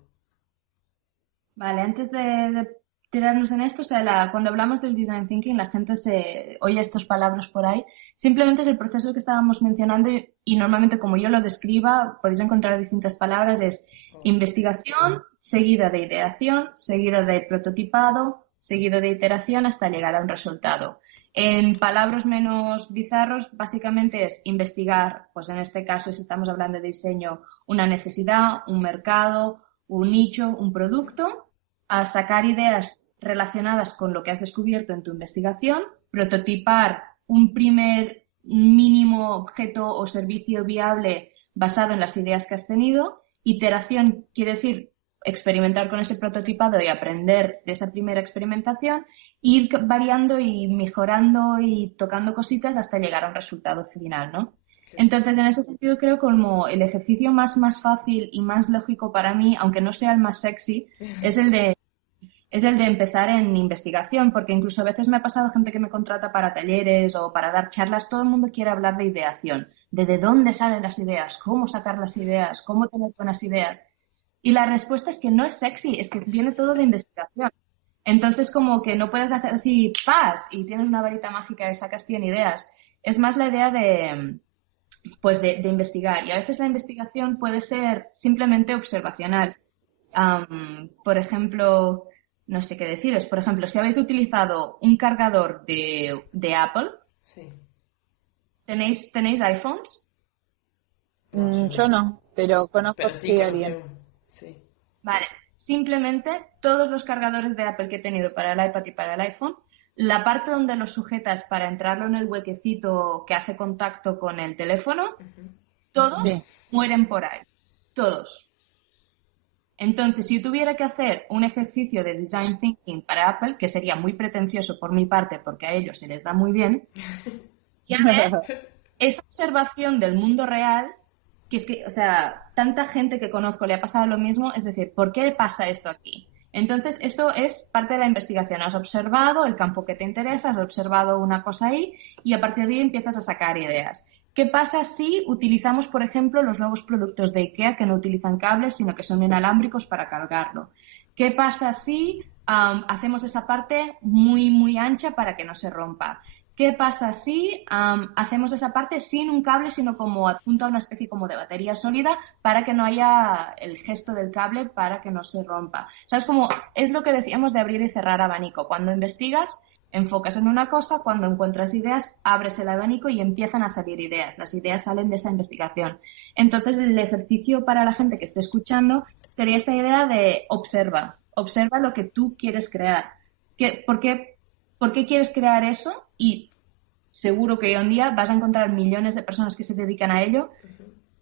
Vale, antes de tirarnos en esto, o sea, cuando hablamos del design thinking, la gente se oye estas palabras por ahí. Simplemente es el proceso que estábamos mencionando y normalmente como yo lo describa, podéis encontrar distintas palabras, es investigación, seguida de ideación, seguida de prototipado, seguido de iteración hasta llegar a un resultado. En palabras menos bizarros, básicamente es investigar, pues en este caso, si estamos hablando de diseño, una necesidad, un mercado, un nicho, un producto, a sacar ideas relacionadas con lo que has descubierto en tu investigación, prototipar un primer mínimo objeto o servicio viable basado en las ideas que has tenido. Iteración quiere decir experimentar con ese prototipado y aprender de esa primera experimentación, ir variando y mejorando y tocando cositas hasta llegar a un resultado final, ¿no? Claro. Entonces, en ese sentido, creo como el ejercicio más fácil y más lógico para mí, aunque no sea el más sexy, es es el de empezar en investigación, porque incluso a veces me ha pasado gente que me contrata para talleres o para dar charlas, todo el mundo quiere hablar de ideación, de dónde salen las ideas, cómo sacar las ideas, cómo tener buenas ideas. Y la respuesta es que no es sexy, es que viene todo de investigación. Entonces, como que no puedes hacer así, ¡paz! Y tienes una varita mágica y sacas 100 ideas. Es más la idea de investigar. Y a veces la investigación puede ser simplemente observacional. Por ejemplo, no sé qué deciros. Por ejemplo, si habéis utilizado un cargador de Apple, Sí. ¿tenéis iPhones? No, yo Yo no. no, pero conozco Pero sí sí a conocí alguien. un... Sí. Vale. Simplemente todos los cargadores de Apple que he tenido para el iPad y para el iPhone, la parte donde los sujetas para entrarlo en el huequecito que hace contacto con el teléfono, Ujú. todos Sí. mueren por ahí. Todos. Entonces, si yo tuviera que hacer un ejercicio de design thinking para Apple, que sería muy pretencioso por mi parte porque a ellos se les da muy bien, y a ver esa observación del mundo real, que es que, o sea, tanta gente que conozco le ha pasado lo mismo, es decir, ¿por qué pasa esto aquí? Entonces, esto es parte de la investigación. Has observado el campo que te interesa, has observado una cosa ahí y a partir de ahí empiezas a sacar ideas. ¿Qué pasa si utilizamos, por ejemplo, los nuevos productos de IKEA que no utilizan cables, sino que son inalámbricos para cargarlo? ¿Qué pasa si hacemos esa parte muy, muy ancha para que no se rompa? ¿Qué pasa si hacemos esa parte sin un cable, sino como adjunto a una especie como de batería sólida para que no haya el gesto del cable para que no se rompa? ¿Sabes? Como es lo que decíamos de abrir y cerrar abanico. Cuando investigas, enfocas en una cosa, cuando encuentras ideas, abres el abanico y empiezan a salir ideas. Las ideas salen de esa investigación. Entonces, el ejercicio para la gente que esté escuchando sería esta idea de observa lo que tú quieres crear. ¿Por qué quieres crear eso? Y seguro que hoy en día vas a encontrar millones de personas que se dedican a ello.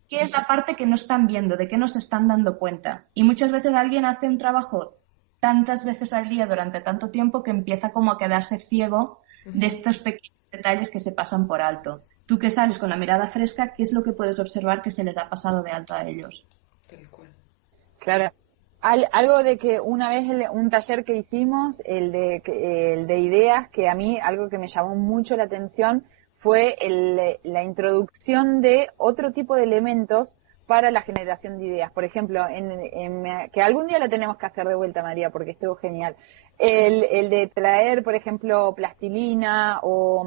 ¿Qué es la parte que no están viendo? ¿De qué no se están dando cuenta? Y muchas veces alguien hace un trabajo tantas veces al día durante tanto tiempo que empieza como a quedarse ciego de estos pequeños detalles que se pasan por alto. Tú que sales con la mirada fresca, ¿qué es lo que puedes observar que se les ha pasado de alto a ellos? Tal cual. Claro. Algo de que una vez un taller que hicimos, el de ideas, que a mí algo que me llamó mucho la atención fue la introducción de otro tipo de elementos para la generación de ideas. Por ejemplo, que algún día lo tenemos que hacer de vuelta, María, porque estuvo genial. El de traer, por ejemplo, plastilina o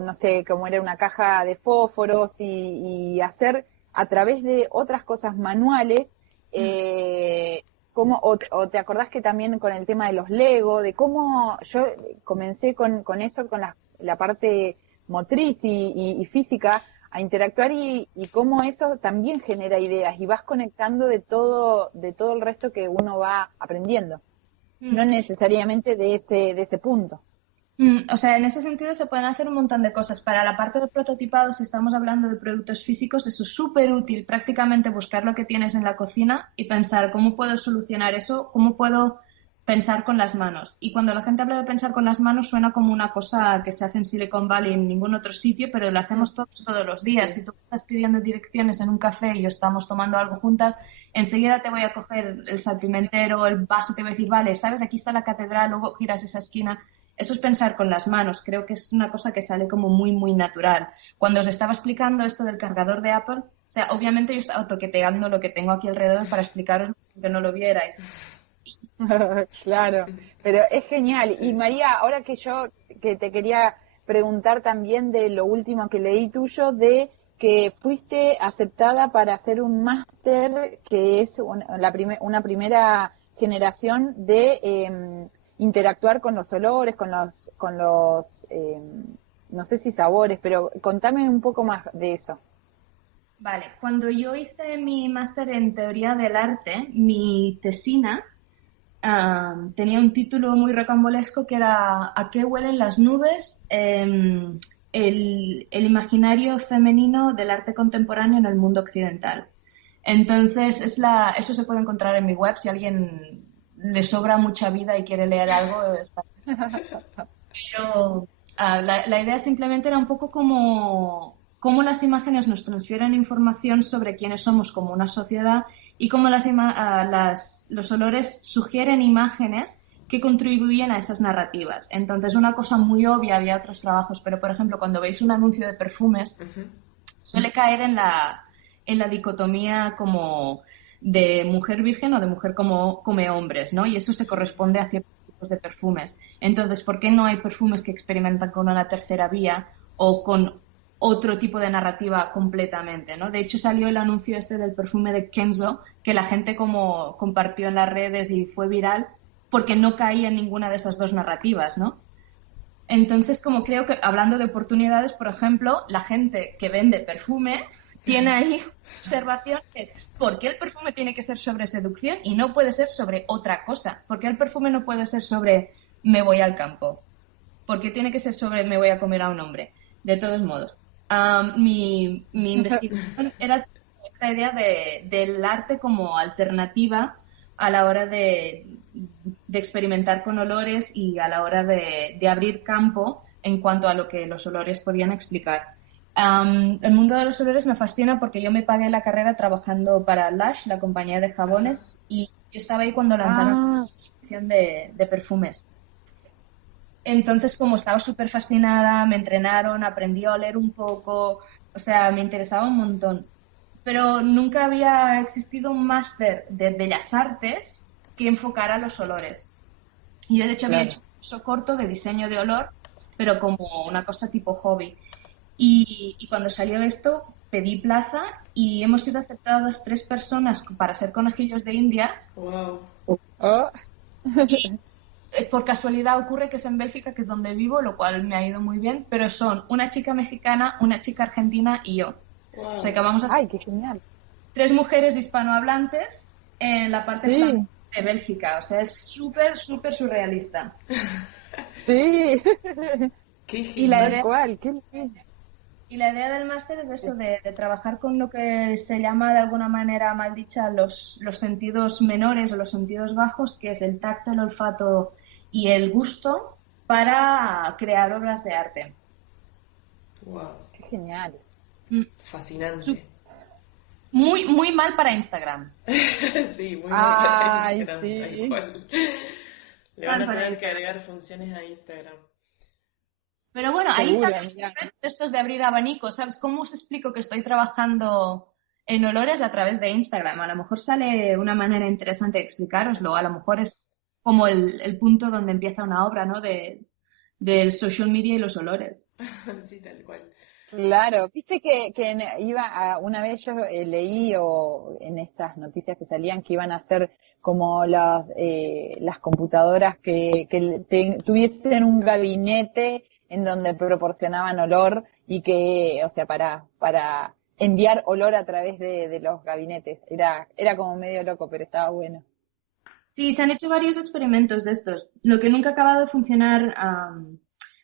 no sé, como era una caja de fósforos y hacer a través de otras cosas manuales o te acordás que también con el tema de los Lego, de cómo yo comencé con eso, con la parte motriz y física, a interactuar y cómo eso también genera ideas y vas conectando de todo el resto que uno va aprendiendo, no necesariamente de ese punto. O sea, en ese sentido se pueden hacer un montón de cosas. Para la parte de prototipado, si estamos hablando de productos físicos, eso es súper útil, prácticamente buscar lo que tienes en la cocina y pensar cómo puedo solucionar eso, cómo puedo pensar con las manos. Y cuando la gente habla de pensar con las manos suena como una cosa que se hace en Silicon Valley en ningún otro sitio, pero lo hacemos todos los días. Sí. Si tú estás pidiendo direcciones en un café y estamos tomando algo juntas, enseguida te voy a coger el salpimentero, el vaso, te voy a decir, vale, sabes, aquí está la catedral, luego giras esa esquina. Eso es pensar con las manos. Creo que es una cosa que sale como muy, muy natural. Cuando os estaba explicando esto del cargador de Apple, o sea, obviamente yo estaba toqueteando lo que tengo aquí alrededor para explicaros que no lo vierais. Claro, pero es genial. Y Sí. María, ahora que te quería preguntar también de lo último que leí tuyo, de que fuiste aceptada para hacer un máster que es una primera generación de interactuar con los olores, no sé si sabores, pero contame un poco más de eso. Vale, cuando yo hice mi máster en teoría del arte, mi tesina tenía un título muy rocambolesco que era ¿A qué huelen las nubes? El imaginario femenino del arte contemporáneo en el mundo occidental. Entonces, eso se puede encontrar en mi web. Si a alguien le sobra mucha vida y quiere leer algo, está. Pero la idea simplemente era un poco como cómo las imágenes nos transfieren información sobre quiénes somos como una sociedad y cómo los olores sugieren imágenes que contribuyen a esas narrativas. Entonces, una cosa muy obvia, había otros trabajos, pero por ejemplo, cuando veis un anuncio de perfumes, Ujú. suele caer en la dicotomía como de mujer virgen o de mujer como come hombres, ¿no? Y eso se corresponde a ciertos tipos de perfumes. Entonces, ¿por qué no hay perfumes que experimentan con una tercera vía o con otro tipo de narrativa completamente, ¿no? De hecho, salió el anuncio este del perfume de Kenzo, que la gente como compartió en las redes y fue viral, porque no caía en ninguna de esas dos narrativas, ¿no? Entonces, como creo que, hablando de oportunidades, por ejemplo, la gente que vende perfume tiene ahí observación que es ¿por qué el perfume tiene que ser sobre seducción y no puede ser sobre otra cosa? ¿Por qué el perfume no puede ser sobre me voy al campo? ¿Por qué tiene que ser sobre me voy a comer a un hombre? De todos modos, mi investigación era esta idea del arte como alternativa a la hora de experimentar con olores y a la hora de abrir campo en cuanto a lo que los olores podían explicar. El mundo de los olores me fascina porque yo me pagué la carrera trabajando para Lush, la compañía de jabones, y yo estaba ahí cuando lanzaron la sección de perfumes. Entonces, como estaba súper fascinada, me entrenaron, aprendí a oler un poco, o sea, me interesaba un montón. Pero nunca había existido un máster de Bellas Artes que enfocara los olores. Y yo, de hecho, había hecho un curso corto de diseño de olor, pero como una cosa tipo hobby. Y cuando salió esto, pedí plaza y hemos sido aceptadas 3 personas para ser conejillos de Indias. Wow. Oh. Y por casualidad ocurre que es en Bélgica, que es donde vivo, lo cual me ha ido muy bien, pero son una chica mexicana, una chica argentina y yo. Wow. O sea que vamos a ser ¡Ay, qué genial! 3 mujeres hispanohablantes en la parte Sí, de Bélgica. O sea, es súper, súper surrealista. sí, Qué Y la tal genial. idea, cual, qué lindo. y la idea del máster es eso, de trabajar con lo que se llama de alguna manera mal dicha los sentidos menores o los sentidos bajos, que es el tacto, el olfato y el gusto, para crear obras de arte. Wow. Qué genial. Mm, su- Fascinante. Muy, muy mal para Instagram. Sí, muy mal para Ay, Instagram, tal sí. cual. Le van Mal a para tener que Instagram. agregar funciones a Instagram. Pero bueno, ahí Seguro, salen mira. estos de abrir abanicos, ¿sabes? ¿Cómo os explico que estoy trabajando en olores a través de Instagram? A lo mejor sale una manera interesante de explicároslo, a lo mejor es como el punto donde empieza una obra, ¿no? Del social media y los olores. Sí, tal cual. Claro, viste que una vez yo leí o en estas noticias que salían que iban a hacer como las computadoras que tuviesen un gabinete en donde proporcionaban olor y que, o sea, para enviar olor a través de los gabinetes. Era como medio loco, pero estaba bueno. Sí, se han hecho varios experimentos de estos. Lo que nunca ha acabado de funcionar,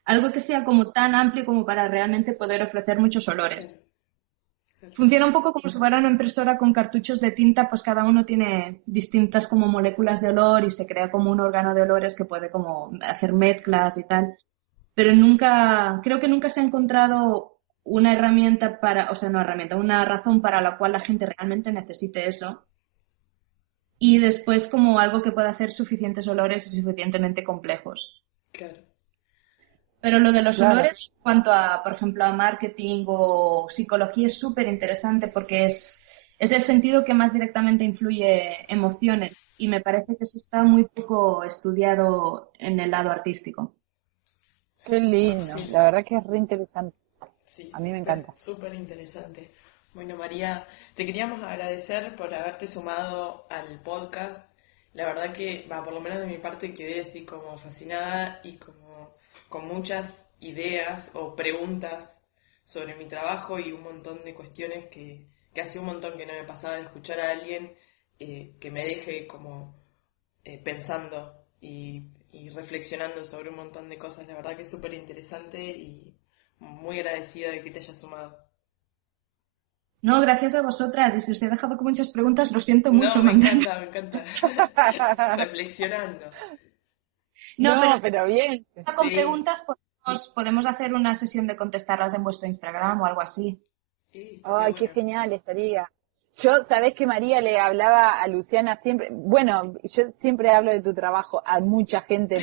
algo que sea como tan amplio como para realmente poder ofrecer muchos Claro, olores. claro. Funciona un poco como si fuera una impresora con cartuchos de tinta, pues cada uno tiene distintas como moléculas de olor y se crea como un órgano de olores que puede como hacer mezclas y tal. Pero nunca, creo que nunca se ha encontrado una herramienta para, o sea, no herramienta, una razón para la cual la gente realmente necesite eso. Y después como algo que pueda hacer suficientes olores y suficientemente complejos. Claro. Pero lo de los Claro. olores, en cuanto a, por ejemplo, a marketing o psicología, es súper interesante porque es el sentido que más directamente influye emociones y me parece que eso está muy poco estudiado en el lado artístico. Qué Sí, lindo. sí, La verdad que es re interesante. sí, A mí me súper, encanta. súper interesante. Bueno, María, te queríamos agradecer por haberte sumado al podcast. La verdad que, va, por lo menos de mi parte, quedé así como fascinada y como con muchas ideas o preguntas sobre mi trabajo y un montón de cuestiones que hace un montón que no me pasaba de escuchar a alguien que me deje como pensando y reflexionando sobre un montón de cosas. La verdad que es súper interesante y muy agradecida de que te hayas sumado. No, gracias a vosotras. Y si os he dejado con muchas preguntas, lo siento No, mucho, me me encanta. encanta, me encanta. Reflexionando. No, pero No, si pero bien. está con Sí, preguntas, podemos hacer una sesión de contestarlas en vuestro Instagram o algo así. sí, estaría Ay, qué bueno. genial estaría. Yo, sabés que María le hablaba a Luciana siempre, bueno, yo siempre hablo de tu trabajo a mucha gente,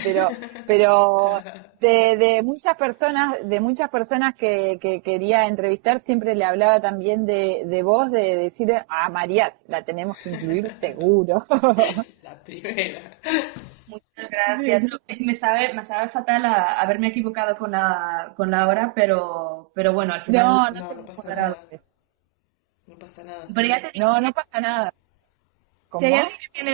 pero de muchas personas que quería entrevistar, siempre le hablaba también de vos, de decir, María, la tenemos que incluir seguro. La primera. Muchas gracias. No, me sabe fatal haberme equivocado con la hora, pero bueno, al final No, no No, te no pasa cuadrado. nada. No pasa nada. Pero ya te digo, no pasa nada. si hay ¿Cómo? alguien que tiene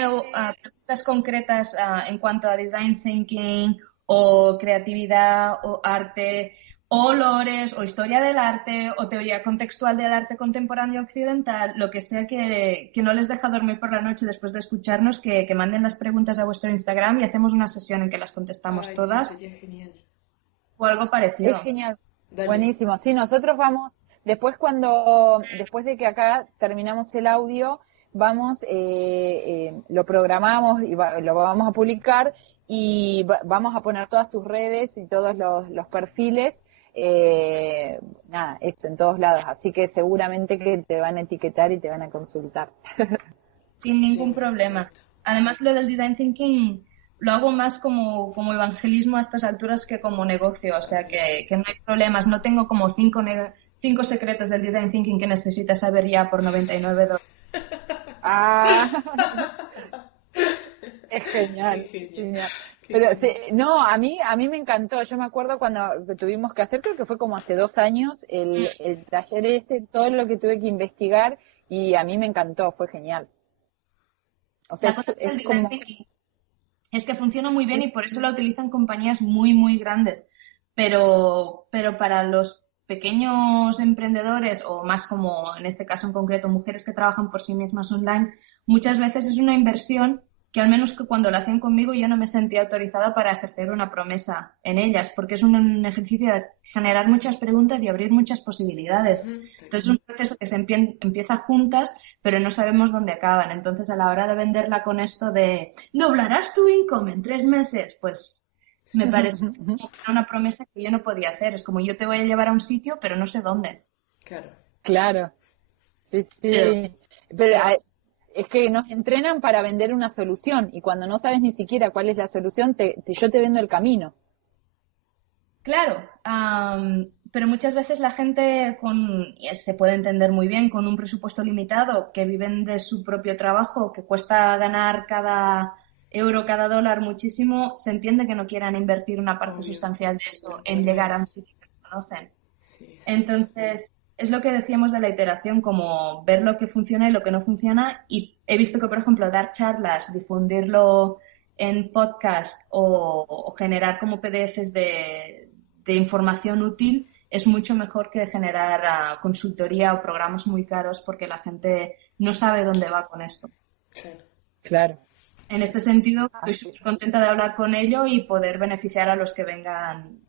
preguntas concretas en cuanto a design thinking o creatividad o arte o olores o historia del arte o teoría contextual del arte contemporáneo occidental, lo que sea que no les deja dormir por la noche después de escucharnos, que manden las preguntas a vuestro Instagram y hacemos una sesión en que las contestamos Ay, sí, todas sería genial. o algo Es parecido. genial. Dale. Buenísimo. Sí, nosotros vamos, después de que acá terminamos el audio, vamos, lo programamos y lo vamos a publicar y vamos a poner todas tus redes y todos los perfiles, nada, eso, en todos lados. Así que seguramente que te van a etiquetar y te van a consultar. Sin ningún Sí, problema. perfecto. Además, lo del design thinking lo hago más como evangelismo a estas alturas que como negocio, o sea Ok. que no hay problemas. No tengo como cinco secretos del design thinking que necesitas saber ya por $99. Ah, es Qué genial, genial. genial. Qué Pero sí, genial. no, a mí me encantó. Yo me acuerdo cuando tuvimos que hacer, creo que fue como hace 2 años, el taller todo lo que tuve que investigar y a mí me encantó, fue genial. O sea, La cosa es del design como, thinking es que funciona muy bien y por eso la utilizan compañías muy, muy grandes. Pero para los pequeños emprendedores o más como en este caso en concreto mujeres que trabajan por sí mismas online, muchas veces es una inversión que al menos que cuando la hacían conmigo yo no me sentía autorizada para ejercer una promesa en ellas, porque es un ejercicio de generar muchas preguntas y abrir muchas posibilidades. Ujú, sí. Entonces es un proceso que se empieza juntas, pero no sabemos dónde acaban. Entonces a la hora de venderla con esto de ¿doblarás tu income en 3 meses? Pues me parece como que era una promesa que yo no podía hacer. Es como yo te voy a llevar a un sitio, pero no sé dónde. Claro. claro, sí, Pero, sí. Pero es que nos entrenan para vender una solución y cuando no sabes ni siquiera cuál es la solución, yo te vendo el camino. claro, pero muchas veces la gente y se puede entender muy bien, con un presupuesto limitado, que viven de su propio trabajo, que cuesta ganar cada euro, cada dólar muchísimo, se entiende que no quieran invertir una parte Obvio. sustancial de eso en llegar a Totalmente. un sitio que no conocen. Sí, exacto. Entonces, es lo que decíamos de la iteración, como ver lo que funciona y lo que no funciona. Y he visto que, por ejemplo, dar charlas, difundirlo en podcast o generar como PDFs de información útil es mucho mejor que generar consultoría o programas muy caros porque la gente no sabe dónde va con esto. Claro. Claro. En este sentido, estoy Así. súper contenta de hablar con ello y poder beneficiar a los que vengan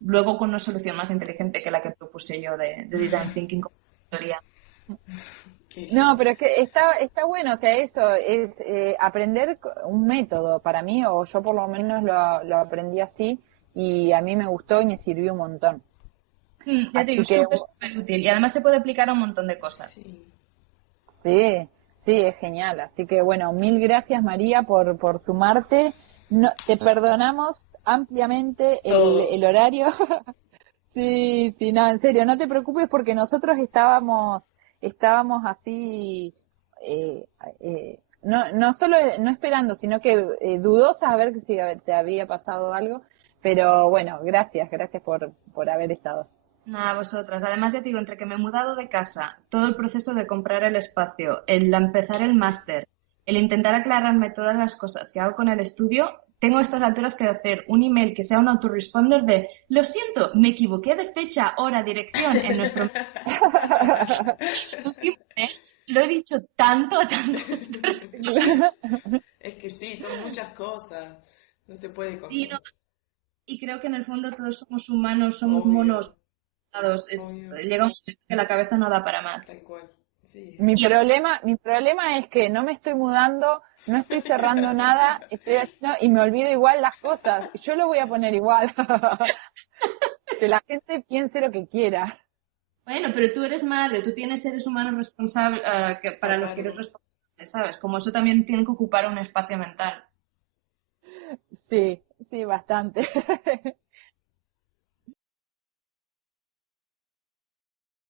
luego con una solución más inteligente que la que propuse yo de Design Thinking como teoría. Qué No, genial. pero es que está bueno, o sea, eso es aprender un método para mí, o yo por lo menos lo aprendí así y a mí me gustó y me sirvió un montón. Ya te digo, Así que súper, súper útil y además se puede aplicar a un montón de cosas. Sí. sí, sí, es genial. Así que bueno, mil gracias María por sumarte. No, te perdonamos ampliamente Todo. el horario. Sí, sí, no, en serio, no te preocupes porque nosotros estábamos así, eh, no solo no esperando, sino que dudosas a ver si te había pasado algo, pero bueno, gracias por haber estado. Nada, vosotras. Además, ya te digo, entre que me he mudado de casa, todo el proceso de comprar el espacio, el empezar el máster, el intentar aclararme todas las cosas que hago con el estudio, tengo a estas alturas que hacer un email que sea un autoresponder de lo siento, me equivoqué de fecha, hora, dirección en nuestro lo he dicho tanto a tantas personas. Es que sí, son muchas cosas. No se puede Y, con... no- y creo que en el fondo todos somos humanos, somos Obvio, monos. obvio. Llega un momento que la cabeza no da para más. Tal cual. Sí, es Mi Y así. problema es que no me estoy mudando, no estoy cerrando nada, estoy haciendo y me olvido igual las cosas. Yo lo voy a poner igual. Que la gente piense lo que quiera. Bueno, pero tú eres madre, tú tienes seres humanos responsables, para los que eres Claro. responsable, ¿sabes? Como eso también tiene que ocupar un espacio mental. Sí, sí, bastante.